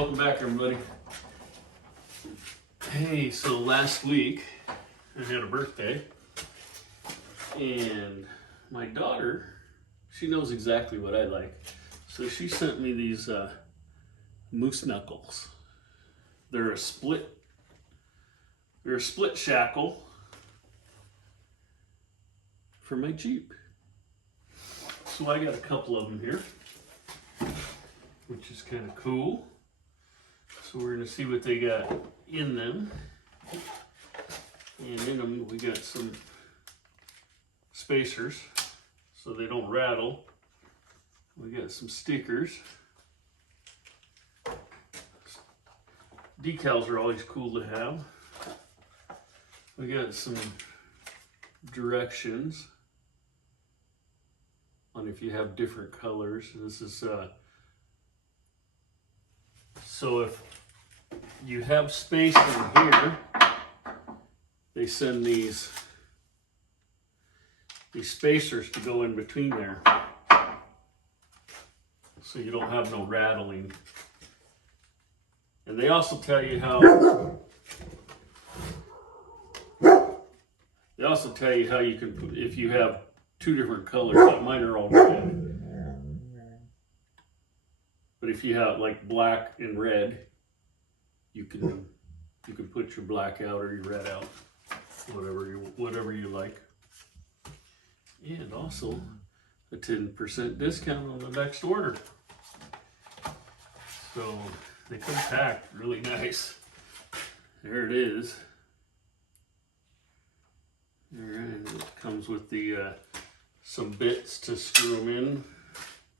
Welcome back, everybody. Hey, so last week I had a birthday, and my daughter, she knows exactly what I like, so she sent me these moose knuckles. They're a split shackle for my Jeep. So I got a couple of them here, which is kind of cool. So we're going to see what they got in them. And in them we got some spacers so they don't rattle. We got some stickers. Decals are always cool to have. We got some directions on if you have different colors. This is so if you have space in here, they send these spacers to go in between there, so you don't have no rattling. And they also tell you how you can put, if you have two different colors, like mine are all red. But if you have like black and red, you can put your black out or your red out, whatever you like. And also a 10% discount on the next order. So they come packed really nice. There it is. All right, it comes with the some bits to screw them in,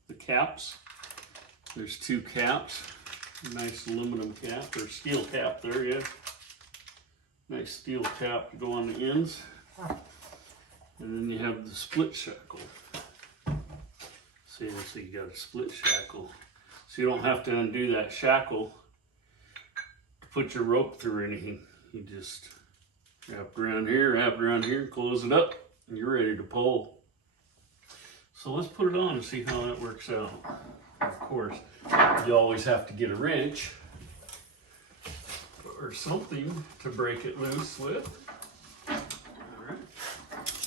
the caps. There's two caps, nice aluminum cap or steel cap there, yeah. Nice steel cap to go on the ends. And then you have the split shackle. See, so you got a split shackle. So you don't have to undo that shackle to put your rope through or anything. You just wrap around here, close it up, and you're ready to pull. So let's put it on and see how that works out. Of course, you always have to get a wrench or something to break it loose with. All right,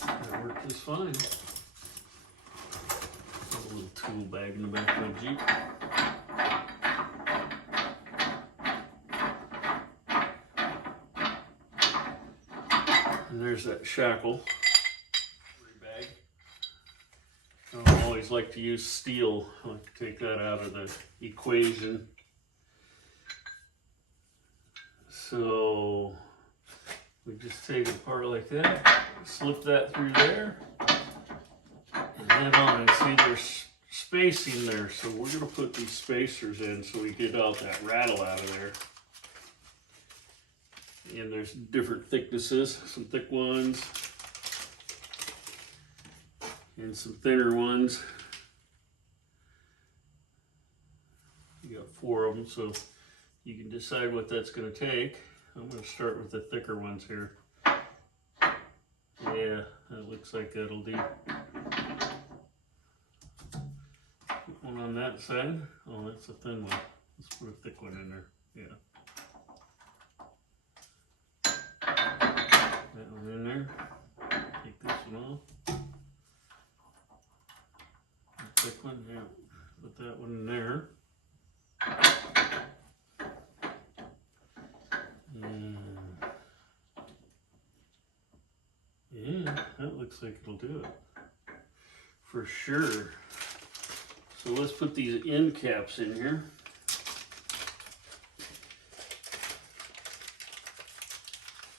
that worked just fine. A little tool bag in the back of my Jeep. And there's that shackle bag. I always like to use steel. I like to take that out of the equation. So we just take it apart like that, slip that through there, and head on. And see, there's spacing there, so we're going to put these spacers in so we get out that rattle out of there. And there's different thicknesses, some thick ones and some thinner ones. You got 4 of them, so you can decide what that's going to take. I'm going to start with the thicker ones here. Yeah, that looks like that'll do. Put one on that side. Oh, that's a thin one. Let's put a thick one in there. Yeah. That one in there. Take this one off. The thick one, yeah. Put that one in there. Yeah, that looks like it'll do it. For sure. So let's put these end caps in here.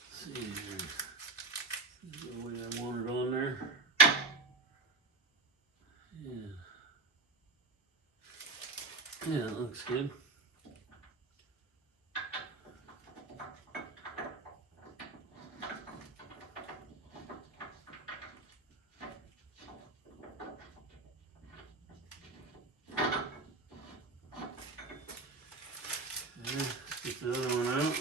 Let's see. The way I want it on there. Yeah, that looks good. Get the other one out.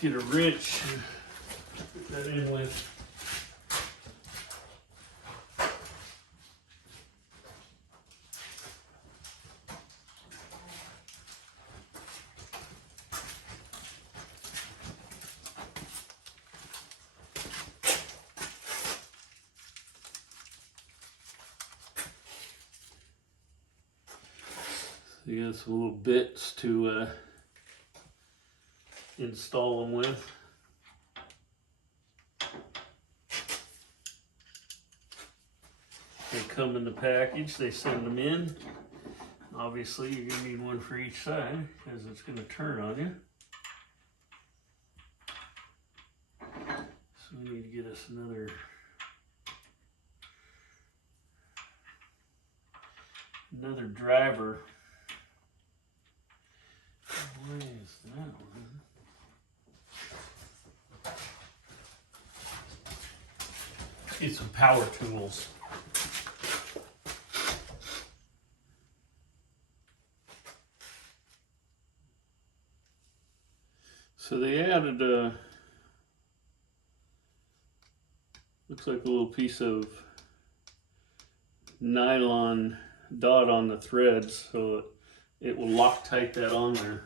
get a wrench and put that in with. You got some little bits to install them with. They come in the package, they send them in. Obviously, you're going to need one for each side because it's going to turn on you. So we need to get us another driver. Where is that one? Get some power tools. So they added looks like a little piece of nylon dot on the threads so it will Loctite that on there.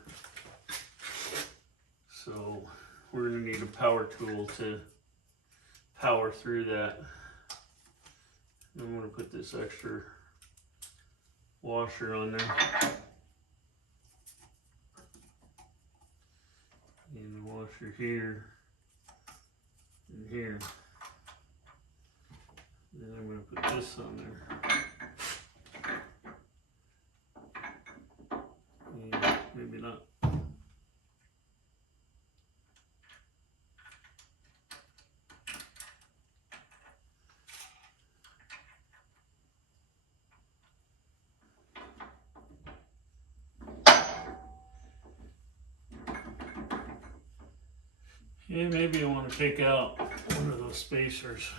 So we're going to need a power tool to power through that. I'm going to put this extra washer on there. And the washer here and here. Then I'm going to put this on there. And maybe not. Yeah, maybe I want to take out one of those spacers.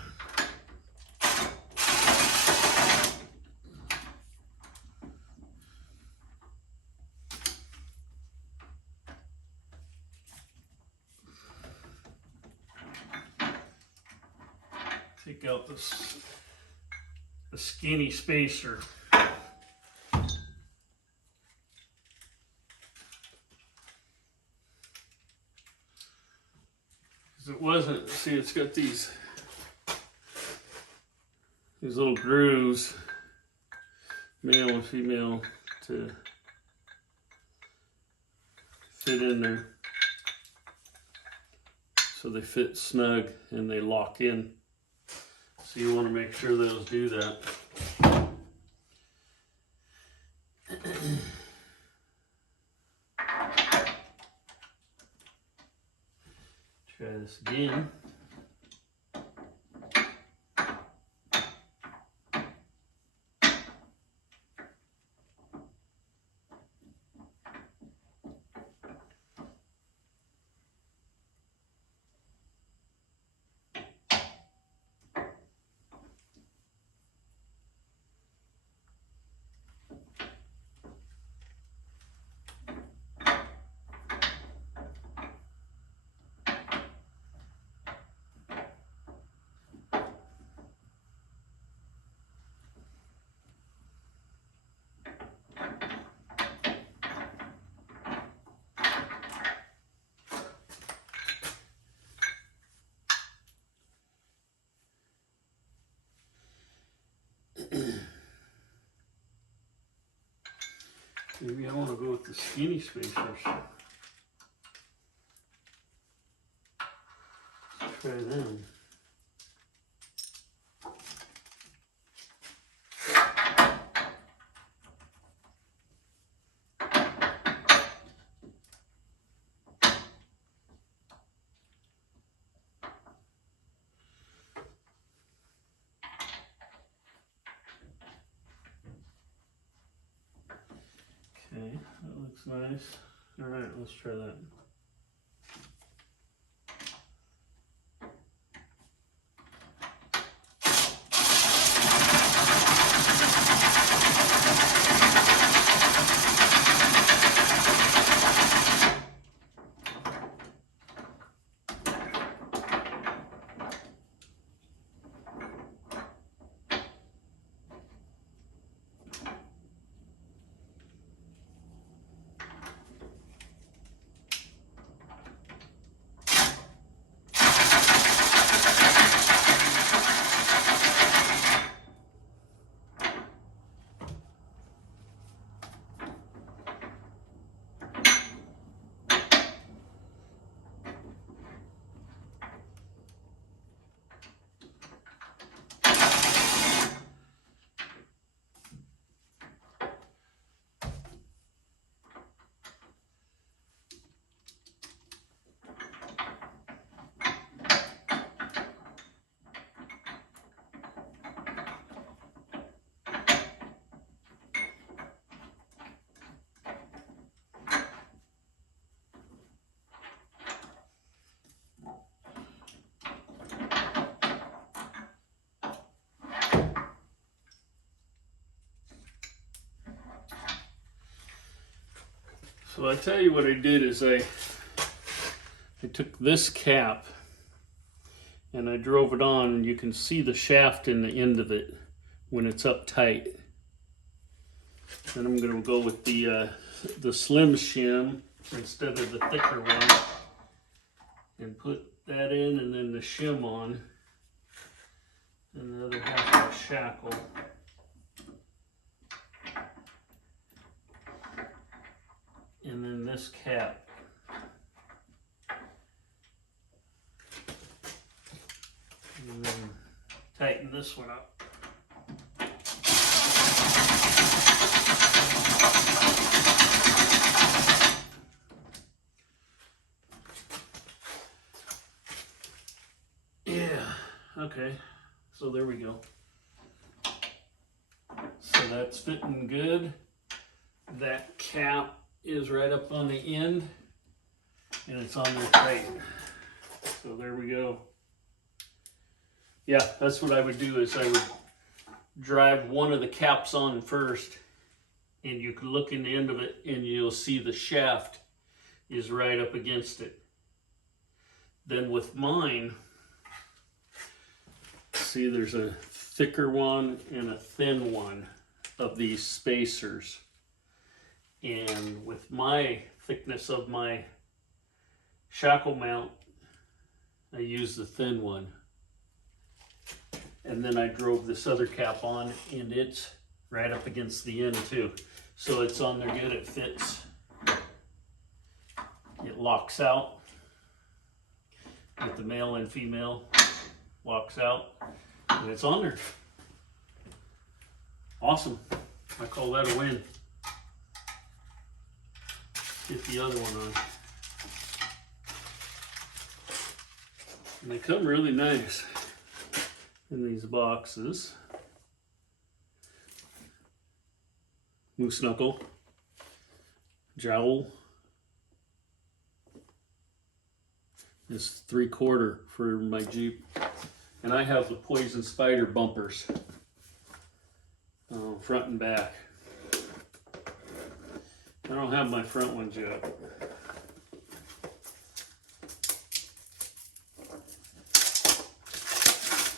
Take out the skinny spacer. It wasn't, see, it's got these little grooves, male and female, to fit in there. So they fit snug and they lock in. So you want to make sure those do that. Try this again. Maybe I want to go with the skinny spacers. Let's try them. Okay, that looks nice. All right, let's try that. So I tell you what I did is I took this cap and I drove it on, and you can see the shaft in the end of it when it's up tight. Then I'm going to go with the slim shim instead of the thicker one and put that in, and then the shim on, and the other half of the shackle. And then this cap. And then tighten this one up. Yeah, okay, so there we go. So that's fitting good. That cap is right up on the end, and it's on there tight. So there we go. Yeah, that's what I would do, is I would drive one of the caps on first, and you can look in the end of it and you'll see the shaft is right up against it. Then with mine, see, there's a thicker one and a thin one of these spacers. And with my thickness of my shackle mount, I use the thin one. And then I drove this other cap on, and it's right up against the end too. So it's on there good, it fits. It locks out with the male and female, locks out, and it's on there. Awesome. I call that a win. Get the other one on. And they come really nice in these boxes. Moose knuckle, jowl. This 3/4 for my Jeep. And I have the Poison Spider bumpers, front and back. I don't have my front ones yet.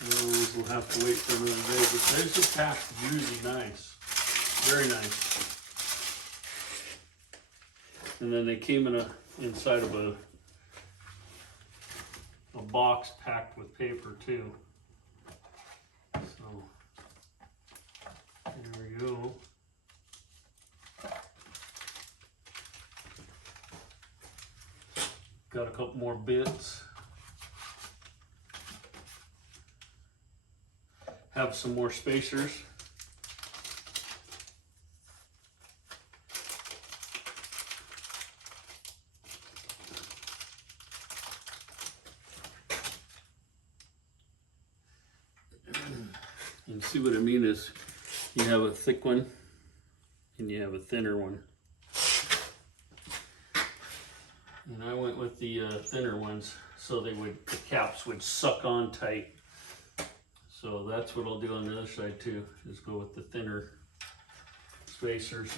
Those will have to wait for another day, but they're just packed really nice. Very nice. And then they came in inside of a box packed with paper too. So there we go. Got a couple more bits. Have some more spacers. And see what I mean is, you have a thick one and you have a thinner one. And I went with the thinner ones, so the caps would suck on tight. So that's what I'll do on the other side too, is go with the thinner spacers.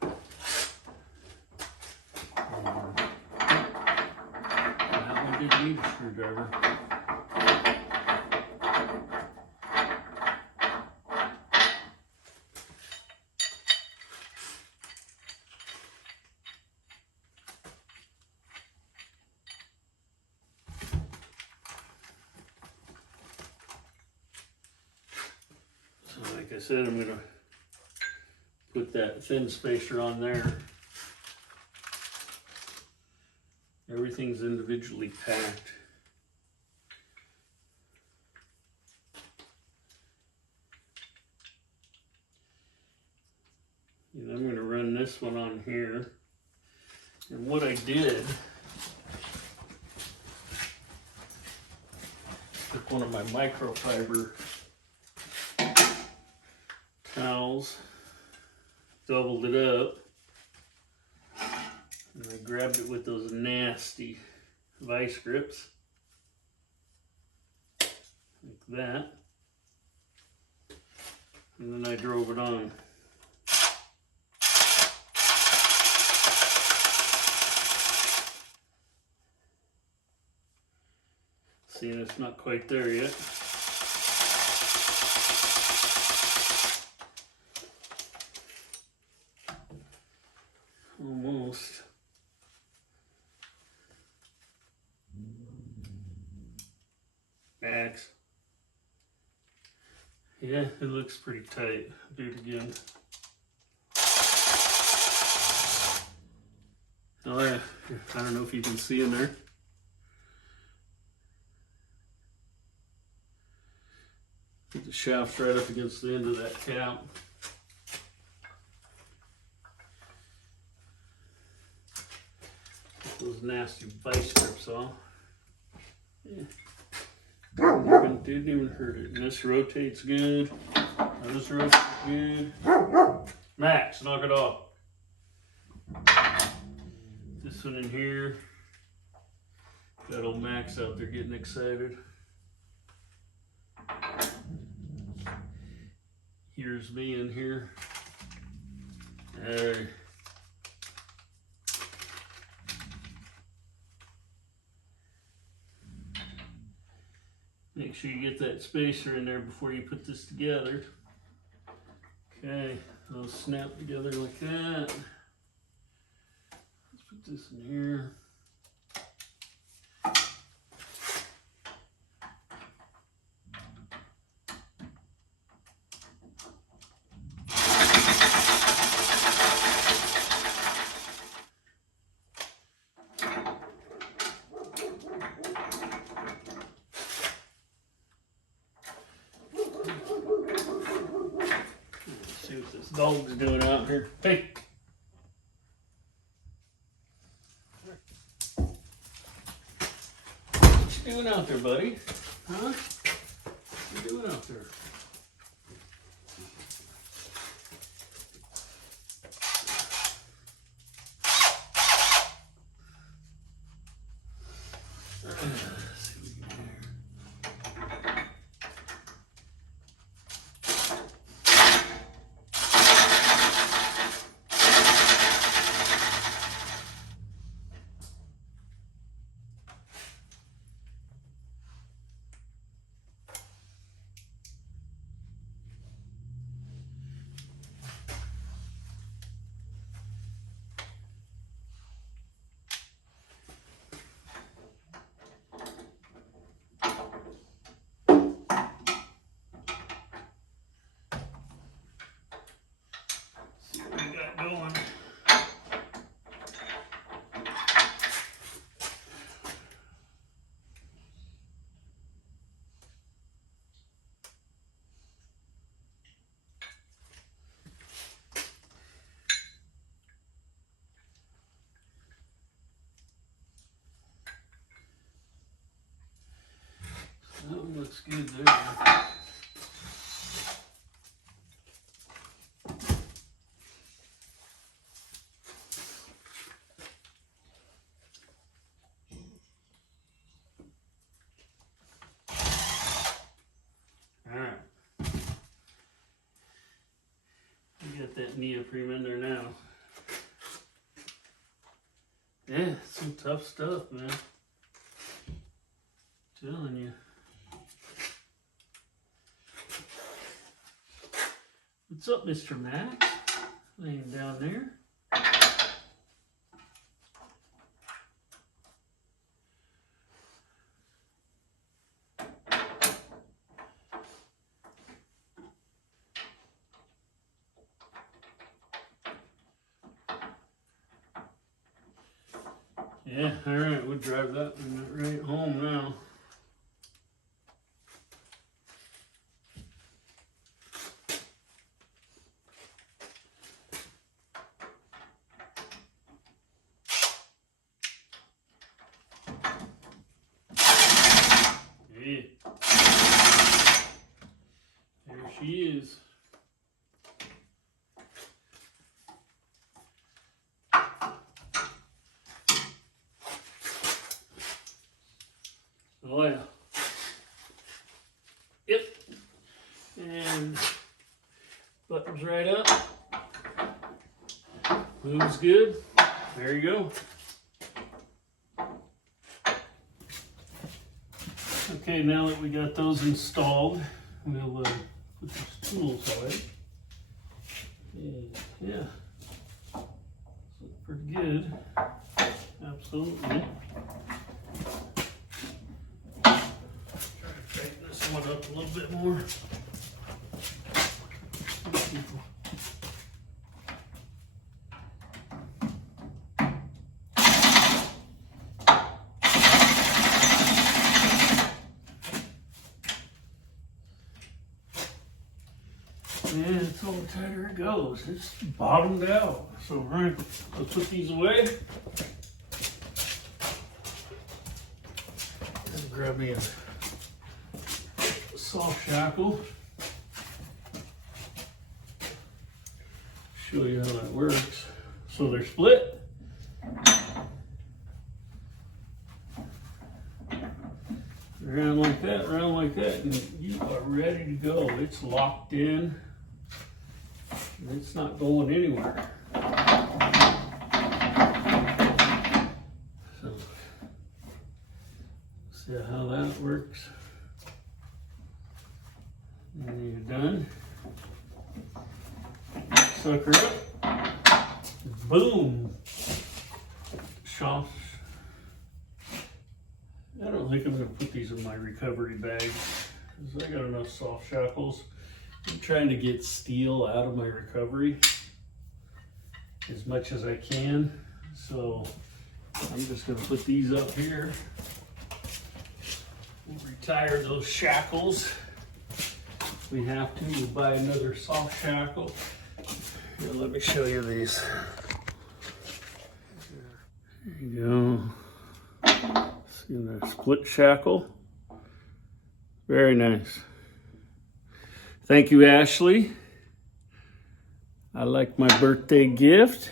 That one didn't need a screwdriver. Like I said, I'm going to put that thin spacer on there. Everything's individually packed. And I'm going to run this one on here. And what I did, took one of my microfiber towels, doubled it up, and I grabbed it with those nasty vice grips, like that, and then I drove it on. seeing it's not quite there yet. Almost. Max. Yeah, it looks pretty tight. Do it again. Oh yeah, I don't know if you can see in there. Get the shaft right up against the end of that cap. Get those nasty vice grips off. Yeah. Didn't even hurt it. And this rotates good. This rotates good. Max, knock it off. This one in here. Got old Max out there getting excited. Here's me in here. Hey. Make sure you get that spacer in there before you put this together. Okay, they'll snap together like that. Let's put this in here. See what this dog's doing out here. Hey! What you doing out there, buddy? Huh? What you doing out there? Going. That looks good there. Get that neoprene in there now. Yeah, some tough stuff, man. Telling you. What's up, Mr. Max? Laying down there. Yeah, all right, we'll drive that one right home now. Yeah. There she is. Oh yeah. Yep. And buttons right up. Moves good. There you go. Okay, now that we got those installed, we'll put these tools away. Yeah, looks pretty good. Absolutely. Try to tighten this one up a little bit more. And it's all the tighter it goes. It's bottomed out. So we're going to put these away. And grab me a soft shackle. Show you how that works. So they're split. Around like that, and you are ready to go. It's locked in. It's not going anywhere. So, see how that works. And you're done. Sucker up. Boom. Soft. I don't think I'm going to put these in my recovery bag because I got enough soft shackles. I'm trying to get steel out of my recovery as much as I can. So I'm just going to put these up here. We'll retire those shackles. If we have to, we'll buy another soft shackle. Here, let me show you these. There you go. See the split shackle? Very nice. Thank you, Ashley. I like my birthday gift.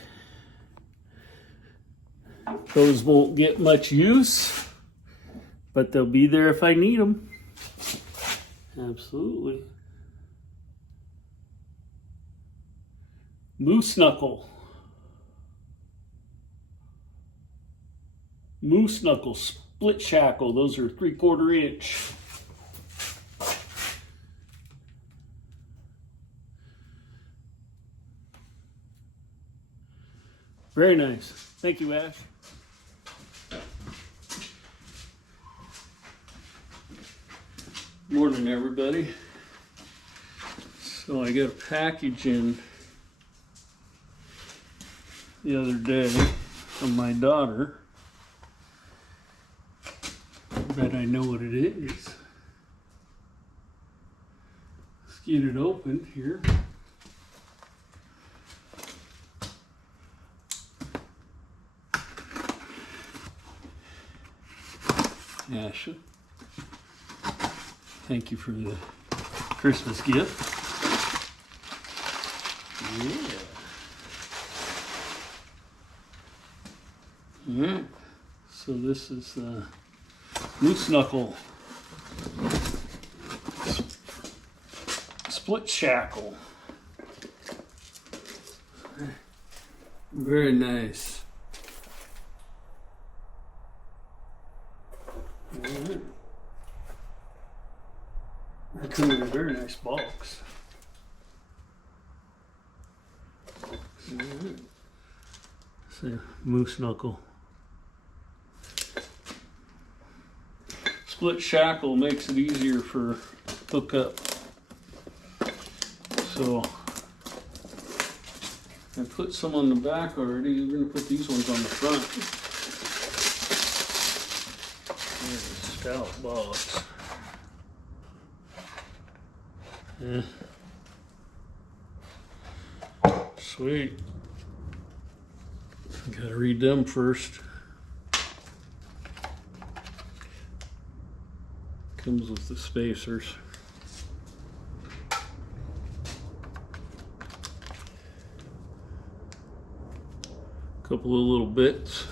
Those won't get much use, but they'll be there if I need them. Absolutely. Moose knuckle. Moose knuckle split shackle. Those are 3/4 inch. Very nice. Thank you, Ash. Morning, everybody. So I got a package in the other day from my daughter. I bet I know what it is. Let's get it open here. Ashley, thank you for the Christmas gift. Yeah. So this is moose knuckle split shackle. Very nice. They come in a very nice box. See, moose knuckle. Split shackle makes it easier for hookup. So I put some on the back already. We're going to put these ones on the front. There's a stout box. Yeah. Sweet. Gotta read them first. Comes with the spacers. Couple of little bits.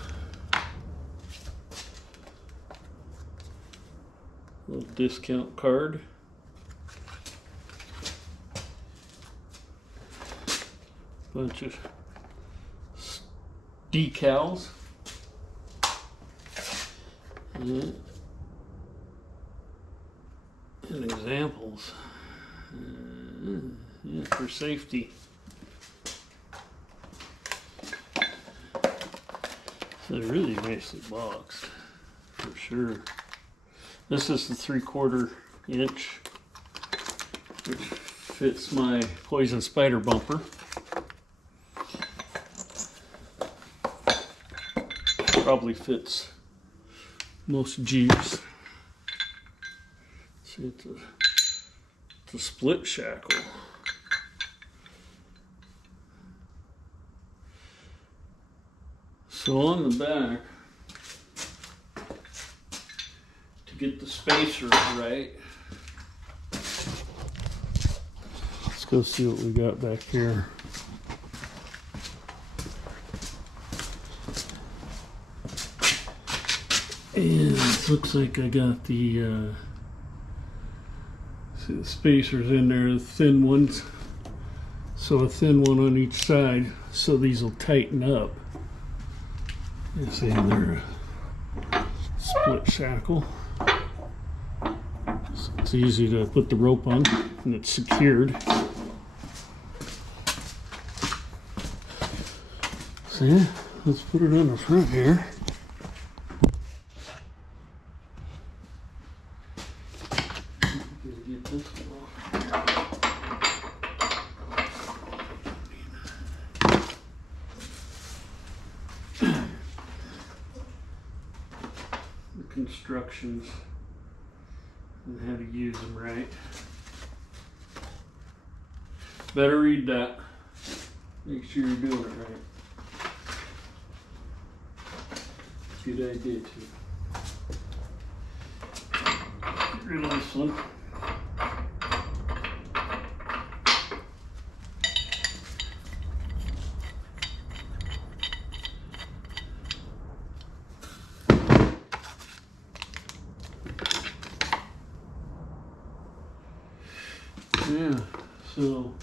Little discount card. Bunch of decals. Yeah. and examples. Yeah, for safety. So they're really nicely boxed, for sure. This is the 3/4 inch, which fits my poison spider bumper. Probably fits most Jeeps. See, it's a split shackle. So on the back, to get the spacer right, let's go see what we got back here. And it looks like I got the see the spacers in there, the thin ones. So a thin one on each side, so these will tighten up. You see, they're a split shackle. So it's easy to put the rope on, and it's secured. So yeah, let's put it on the front here. Get this one off. Instructions and how to use them right. Better read that. Make sure you're doing it right. Good idea too. Get rid of this one. Yeah, so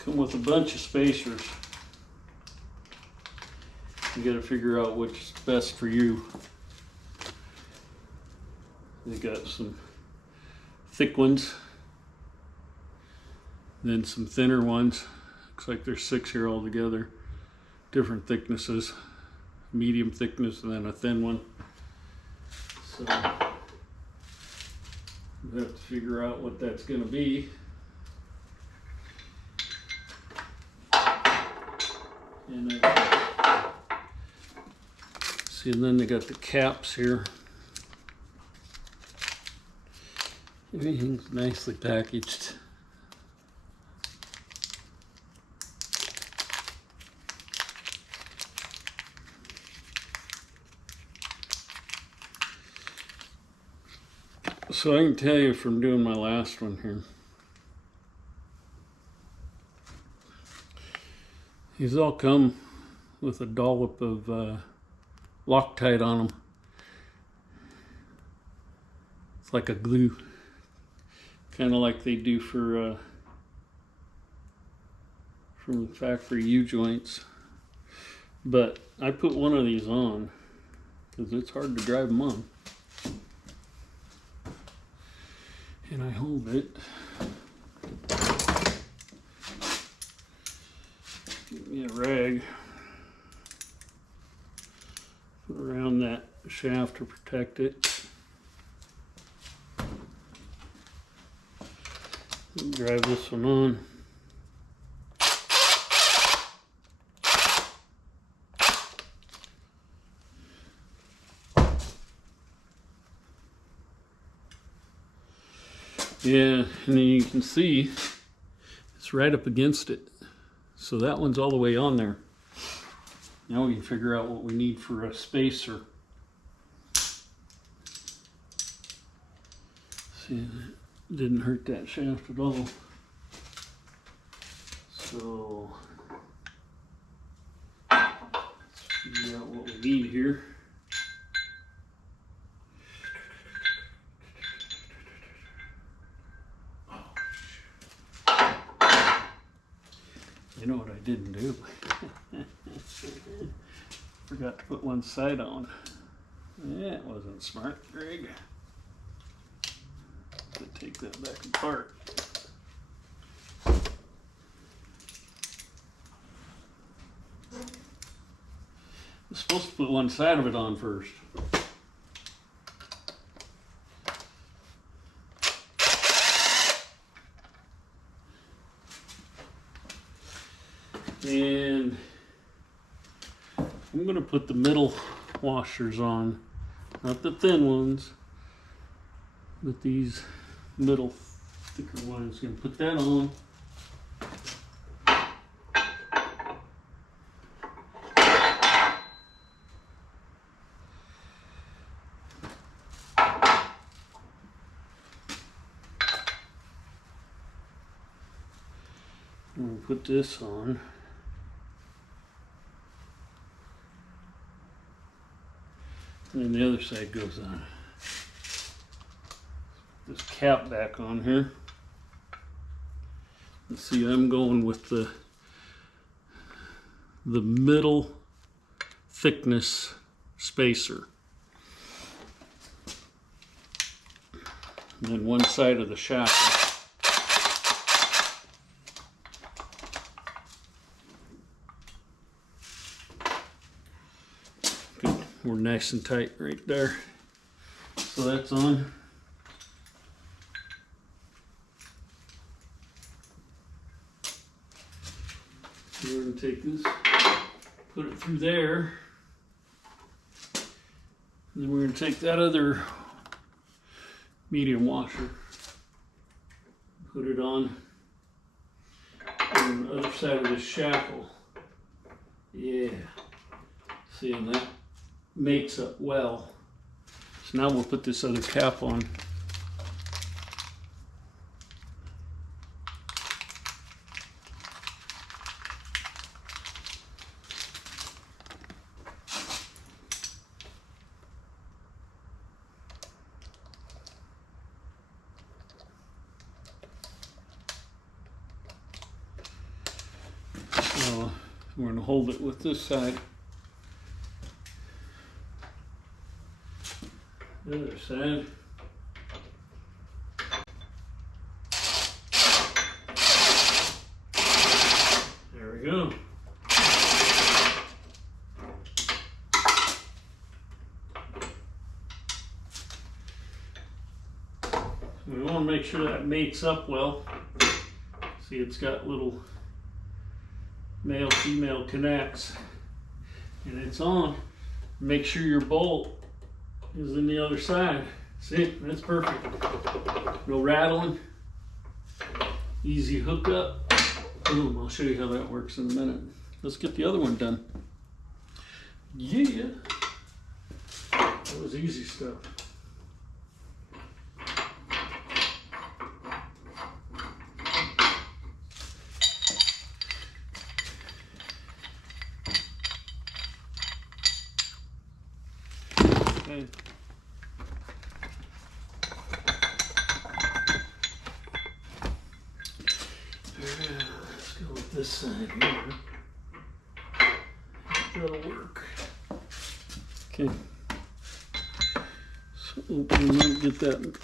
come with a bunch of spacers. You got to figure out which is best for you. They got some thick ones, then some thinner ones. Looks like there's 6 here altogether. Different thicknesses. Medium thickness and then a thin one. So you have to figure out what that's going to be. And see, and then they got the caps here. Everything's nicely packaged. So I can tell you from doing my last one here, these all come with a dollop of Loctite on them. It's like a glue, kind of like they do for from the factory U-joints. But I put one of these on because it's hard to drive them on. And I hold it. Give me a rag. Put around that shaft to protect it. And drive this one on. Yeah, and then you can see it's right up against it. So that one's all the way on there. Now we can figure out what we need for a spacer. See, it didn't hurt that shaft at all. So let's figure out what we need here. didn't do. Forgot to put one side on. That wasn't smart, Greg. Take that back apart. I'm supposed to put one side of it on first. And I'm going to put the middle washers on, not the thin ones, but these middle thicker ones. Going to put that on. I'm going to put this on. And then the other side goes on. This cap back on here. Let's see, I'm going with the middle thickness spacer. And then one side of the shackle. Good. We're nice and tight right there. So that's on. We're going to take this, put it through there, and then we're going to take that other medium washer, put it on the other side of the shackle. Yeah, see, and that mates up well. So now we'll put this other cap on. We're going to hold it with this side. The other side. There we go. We want to make sure that mates up well. See, it's got little male-female connects, and it's on. Make sure your bolt is in the other side. See, that's perfect. No rattling. Easy hookup. Boom, I'll show you how that works in a minute. Let's get the other one done. Yeah, that was easy stuff. Okay. Let's go with this side here. That'll work. Okay. So open up, get that.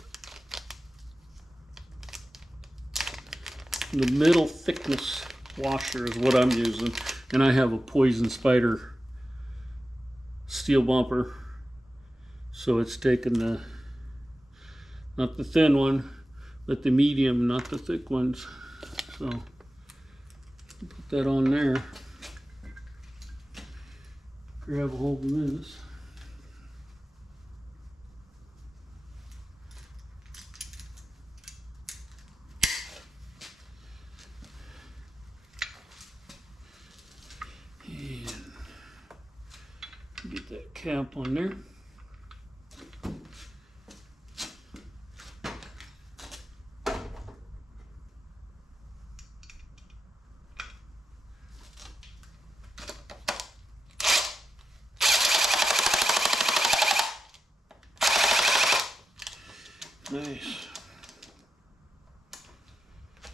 The middle thickness washer is what I'm using, and I have a Poison Spider steel bumper. So it's taking the, not the thin one, but the medium, not the thick ones. So put that on there. Grab a hold of this. And get that cap on there. Nice.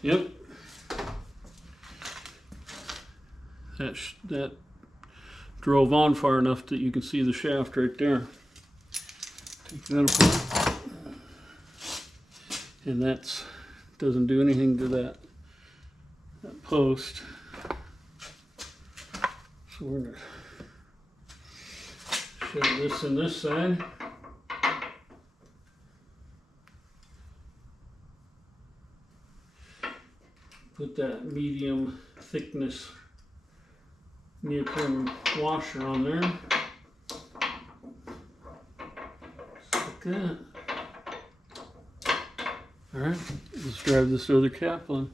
Yep. that drove on far enough that you can see the shaft right there. Take that apart. And that's doesn't do anything to that post. So we're gonna shove this in this side. Put that medium thickness neoprene washer on there. Just like that. Alright, let's drive this other cap on.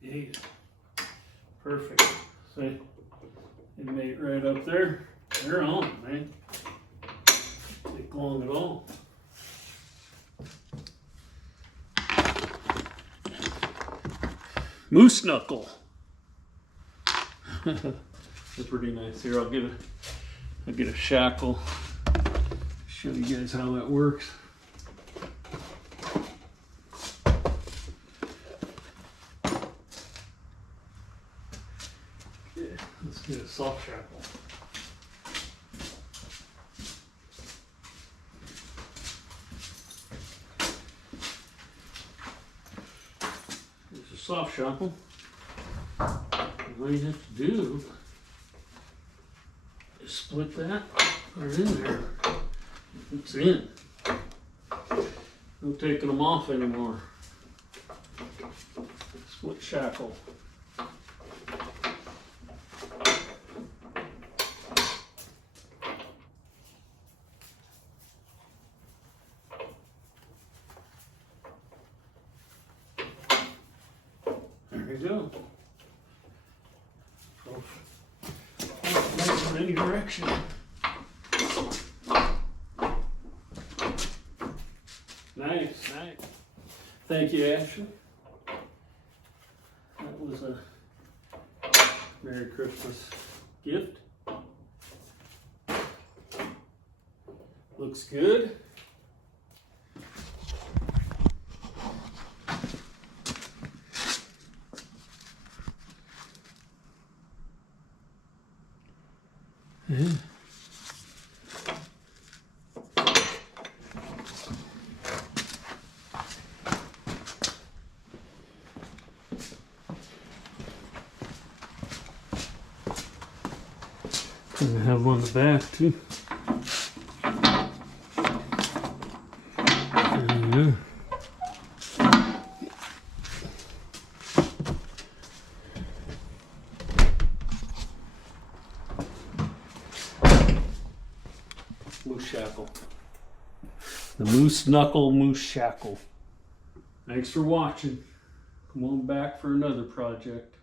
Yeah, perfect. See, it made right up there. They're on, man. Take long at all. Moose knuckle. That's pretty nice. Here, I'll get a shackle. Show you guys how that works. Let's get a soft shackle. Here's a soft shackle. And all you have to do is split that, put it in there. It's in. No taking them off anymore. Split shackle. There you go. Nice in any direction. Nice, nice. Thank you, Ashley. That was a Merry Christmas gift. Looks good. Yeah. And I have one in the back too. There you go. Moose shackle. The moose knuckle moose shackle. Thanks for watching. Come on back for another project.